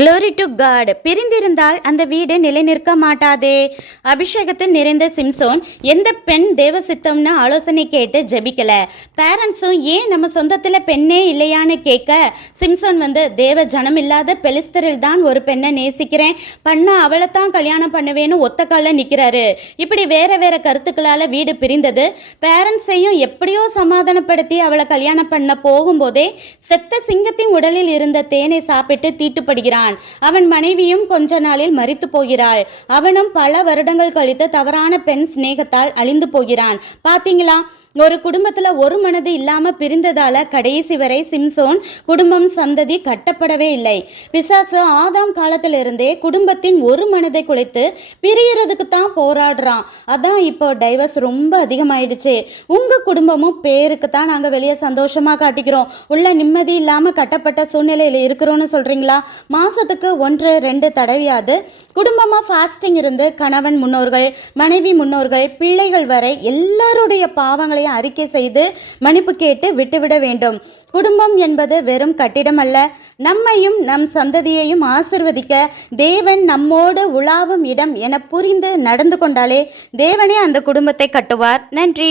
Glory to God. பிரிந்திருந்தால் அந்த வீடு நிலைநிற்க மாட்டாதே. அபிஷேகத்தில் நிறைந்த சிம்சோன் எந்த பெண் தேவ சித்தம்னு ஆலோசனை கேட்டு ஜெபிக்கல. பேரண்ட்ஸும் ஏன் நம்ம சொந்தத்தில் பெண்ணே இல்லையான்னு கேட்க சிம்சோன் தேவ ஜனம் இல்லாத பெலிஸ்தரில் தான் ஒரு பெண்ணை நேசிக்கிறேன், பண்ண அவளை தான் கல்யாணம் பண்ணுவேன்னு ஒத்த காலில் நிற்கிறாரு. இப்படி வேற வேற கருத்துக்களால் வீடு பிரிந்தது. பேரண்ட்ஸையும் எப்படியோ சமாதானப்படுத்தி அவளை கல்யாணம் பண்ண போகும்போதே செத்த சிங்கத்தின் உடலில் இருந்த தேனை சாப்பிட்டு தீட்டுப்படுகிறான். அவன் மனைவியும் கொஞ்ச நாளில் மரித்து போகிறாள். அவனும் பல வருடங்கள் கழித்து தவறான பெண் சிநேகத்தால் அழிந்து போகிறான். பாத்தீங்களா, ஒரு குடும்பத்துல ஒரு மனது இல்லாம பிரிந்ததால கடைசி வரை சிம்சோன் குடும்பம் சந்ததி கட்டப்படவே இல்லை. பிசாசு ஆதாம் காலத்திலிருந்தே குடும்பத்தின் ஒரு மனதை குலைத்து பிரியறதுக்கு தான் போராடுறான். அதான் இப்போ டைவர்ஸ் ரொம்ப அதிகமாயிடுச்சு. உங்க குடும்பமும் பேருக்கு தான் நாங்க வெளியே சந்தோஷமா காட்டிக்கிறோம், உள்ள நிம்மதி இல்லாம கட்டப்பட்ட சூழ்நிலையில இருக்கிறோம்னு சொல்றீங்களா? மாசத்துக்கு 1-2 தடவையாவது குடும்பமா ஃபாஸ்டிங் இருந்து கணவன் முன்னோர்கள், மனைவி முன்னோர்கள், பிள்ளைகள் வரை எல்லாருடைய பாவங்களை அறிக்கை செய்து மன்னிப்பு கேட்டு விட்டுவிட வேண்டும். குடும்பம் என்பது வெறும் கட்டிடம் அல்ல. நம்மையும் நம் சந்ததியையும் ஆசிர்வதிக்க தேவன் நம்மோடு உலாவும் இடம் என புரிந்து நடந்து கொண்டாலே தேவனே அந்த குடும்பத்தை கட்டுவார். நன்றி.